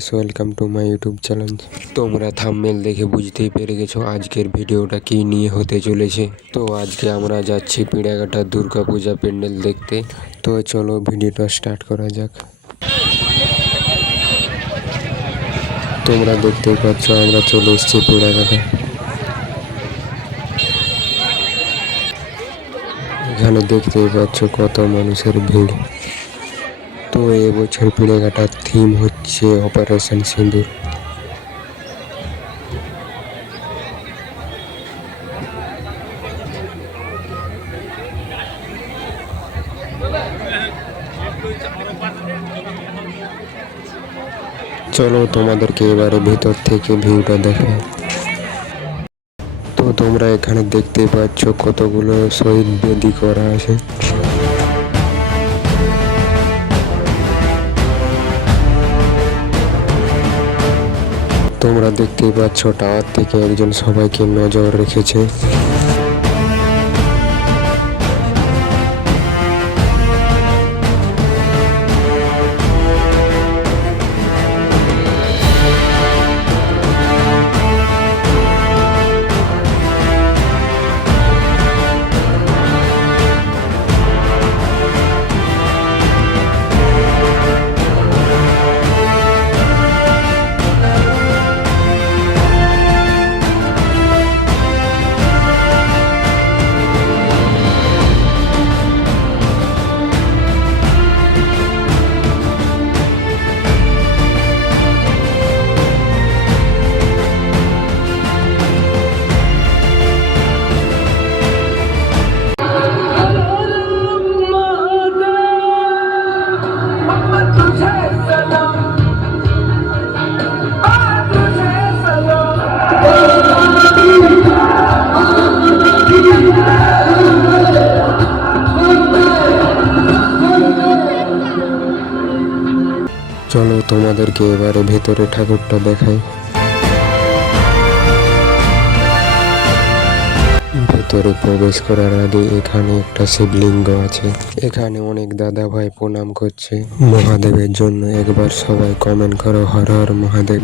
Guys, welcome to my YouTube channel. তোমরা thumbnail দেখে বুঝতেই পেরে গেছো আজকের ভিডিওটা কি নিয়ে হতে চলেছে। তো আজকে আমরা যাচ্ছি পিড়াঘাটার দুর্গাপূজা প্যান্ডেল দেখতে। তো চলো ভিডিওটা স্টার্ট করা যাক। তোমরা দেখতেই পাচ্ছ আমরা চলে এসেছি পিড়াঘাটা। এখানে দেখতেই পাচ্ছ কত মানুষের ভিড়। তো এবছর পিড়াঘাটার থিম হচ্ছে অপারেশন সিঁদুর। চলো তোমাদেরকে এবারে ভিতর থেকে ভিউটা দেখো। তো তোমরা এখানে দেখতে পাচ্ছ কতগুলো শহীদ বেদি করা আছে। তোমরা দেখতেই পাচ্ছ টাওয়ার থেকে একজন সবাইকে নজর রেখেছে। চলো তোমাদেরকে এবারে ভেতরে ঠাকুরটা দেখাই। ভেতরে প্রবেশ করার আগে এখানে একটা শিবলিঙ্গ আছে। এখানে অনেক দাদা ভাই প্রণাম করছে। মহাদেবের জন্য একবার সবাই কমেন্ট করো হর হর মহাদেব।